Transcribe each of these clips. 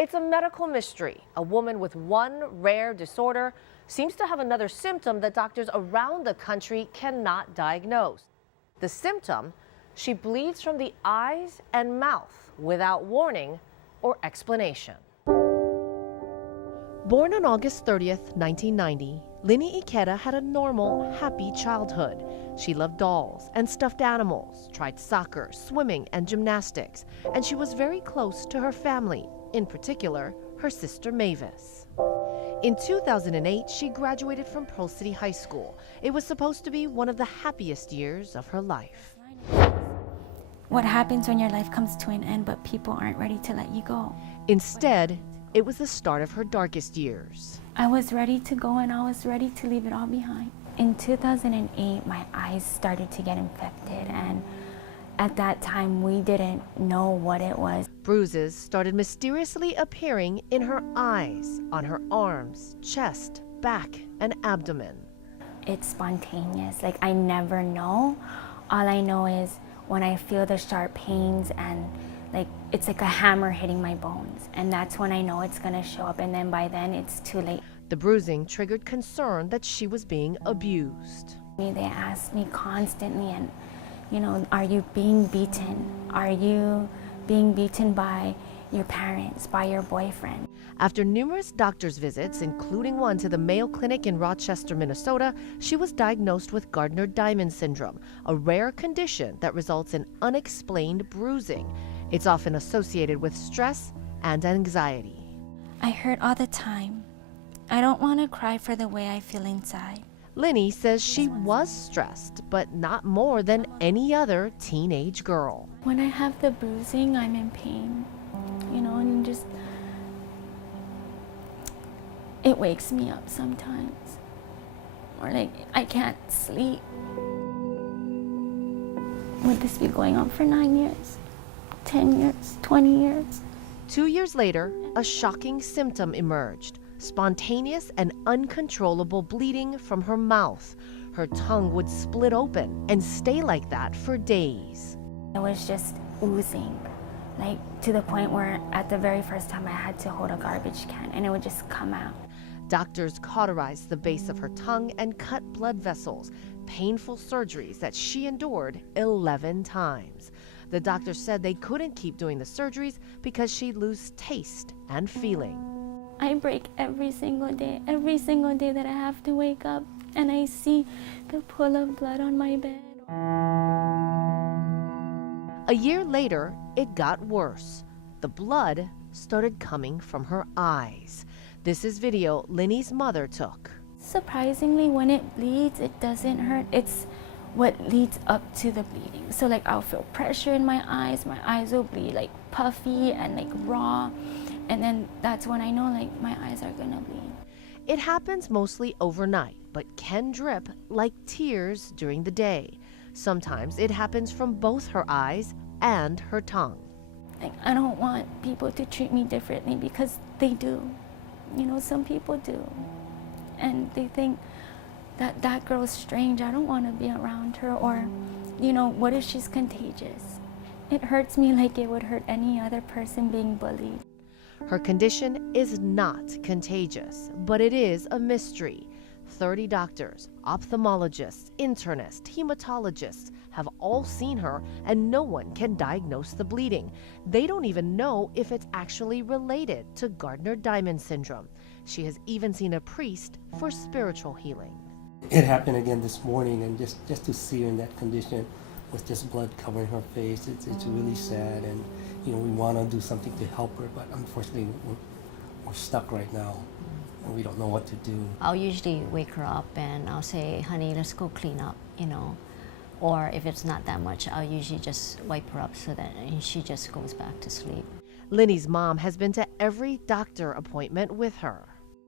It's a medical mystery. A woman with one rare disorder seems to have another symptom that doctors around the country cannot diagnose. The symptom, she bleeds from the eyes and mouth without warning or explanation. Born on August 30th, 1990, Linny Ikeda had a normal, happy childhood. She loved dolls and stuffed animals, tried soccer, swimming, and gymnastics, and she was very close to her family, in particular, her sister Mavis. In 2008, she graduated from Pearl City High School. It was supposed to be one of the happiest years of her life. What happens when your life comes to an end, but people aren't ready to let you go? Instead, it was the start of her darkest years. I was ready to go and I was ready to leave it all behind. In 2008, my eyes started to get infected, and at that time, we didn't know what it was. Bruises started mysteriously appearing in her eyes, on her arms, chest, back, and abdomen. It's spontaneous. Like, I never know. All I know is when I feel the sharp pains and it's like a hammer hitting my bones. And that's when I know it's gonna show up, and then by then it's too late. The bruising triggered concern that she was being abused. They asked me constantly, and are you being beaten? Are you being beaten by your parents, by your boyfriend? After numerous doctor's visits, including one to the Mayo Clinic in Rochester, Minnesota, she was diagnosed with Gardner-Diamond syndrome, a rare condition that results in unexplained bruising. It's often associated with stress and anxiety. I hurt all the time. I don't want to cry for the way I feel inside. Linny says she was stressed, but not more than any other teenage girl. When I have the bruising, I'm in pain, and just, it wakes me up sometimes. Or I can't sleep. Would this be going on for 9 years, 10 years, 20 years? 2 years later, a shocking symptom emerged. Spontaneous and uncontrollable bleeding from her mouth. Her tongue would split open and stay like that for days. It was just oozing, to the point where at the very first time I had to hold a garbage can and it would just come out. Doctors cauterized the base of her tongue and cut blood vessels, painful surgeries that she endured 11 times. The doctor said they couldn't keep doing the surgeries because she'd lose taste and feeling. I break every single day that I have to wake up and I see the pool of blood on my bed. A year later, it got worse. The blood started coming from her eyes. This is video Linny's mother took. Surprisingly, when it bleeds, it doesn't hurt. It's what leads up to the bleeding. So I'll feel pressure in my eyes will bleed puffy and raw. And then that's when I know my eyes are gonna bleed. It happens mostly overnight, but can drip like tears during the day. Sometimes it happens from both her eyes and her tongue. I don't want people to treat me differently because they do. Some people do. And they think that girl's strange. I don't want to be around her. Or, what if she's contagious? It hurts me like it would hurt any other person being bullied. Her condition is not contagious, but it is a mystery. 30 doctors, ophthalmologists, internists, hematologists have all seen her, and no one can diagnose the bleeding. They don't even know if it's actually related to Gardner-Diamond syndrome. She has even seen a priest for spiritual healing. It happened again this morning, and just to see her in that condition with just blood covering her face, it's really sad, and we want to do something to help her, but unfortunately we're stuck right now and we don't know what to do. I'll usually wake her up and I'll say, honey, let's go clean up, or if it's not that much, I'll usually just wipe her up so that she just goes back to sleep. Linny's mom has been to every doctor appointment with her.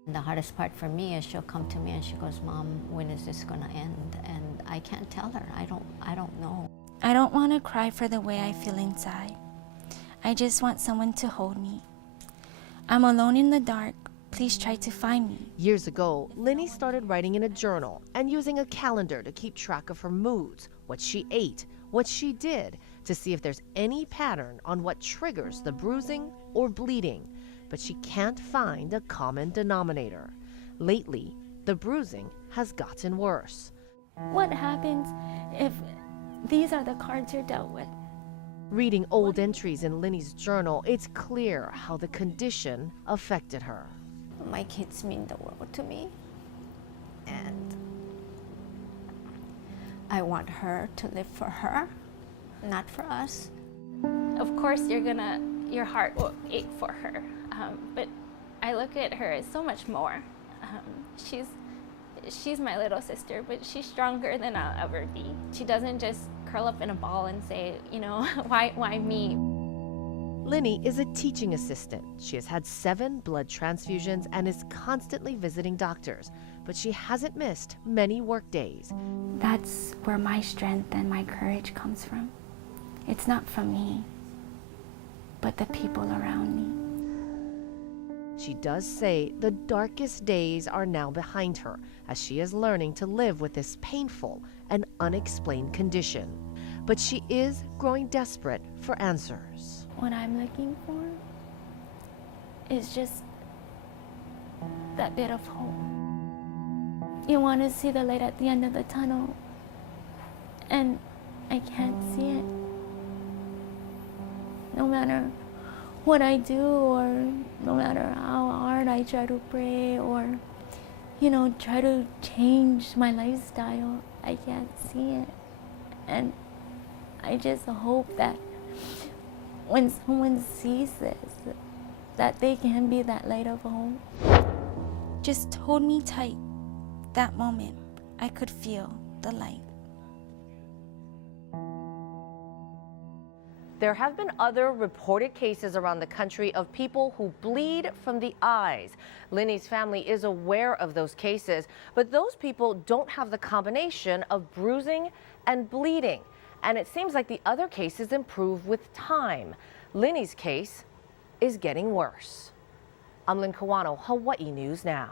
The hardest part for me is she'll come to me and she goes, Mom, when is this gonna end? And I can't tell her. I don't know. I don't want to cry for the way I feel inside. I just want someone to hold me. I'm alone in the dark. Please try to find me. Years ago, Linny started writing in a journal and using a calendar to keep track of her moods, what she ate, what she did, to see if there's any pattern on what triggers the bruising or bleeding. but she can't find a common denominator. Lately, the bruising has gotten worse. What happens if these are the cards you're dealt with? Reading old entries in Linny's journal, it's clear how the condition affected her. My kids mean the world to me, and I want her to live for her, not for us. Of course, your heart will ache for her, but I look at her as so much more. She's my little sister, but she's stronger than I'll ever be. She doesn't just curl up in a ball and say, why me? Linny is a teaching assistant. She has had 7 blood transfusions and is constantly visiting doctors, but she hasn't missed many work days. That's where my strength and my courage comes from. It's not from me, but the people around me. She does say the darkest days are now behind her as she is learning to live with this painful and unexplained condition. But she is growing desperate for answers. What I'm looking for is just that bit of hope. You want to see the light at the end of the tunnel, and I can't see it. No matter what I do, or no matter how hard I try to pray, or try to change my lifestyle, I can't see it. And I just hope that when someone sees this, that they can be that light of hope. Just hold me tight. That moment, I could feel the light. There have been other reported cases around the country of people who bleed from the eyes. Linny's family is aware of those cases, but those people don't have the combination of bruising and bleeding. And it seems like the other cases improve with time. Linny's case is getting worse. I'm Lynn Kawano, Hawaii News Now.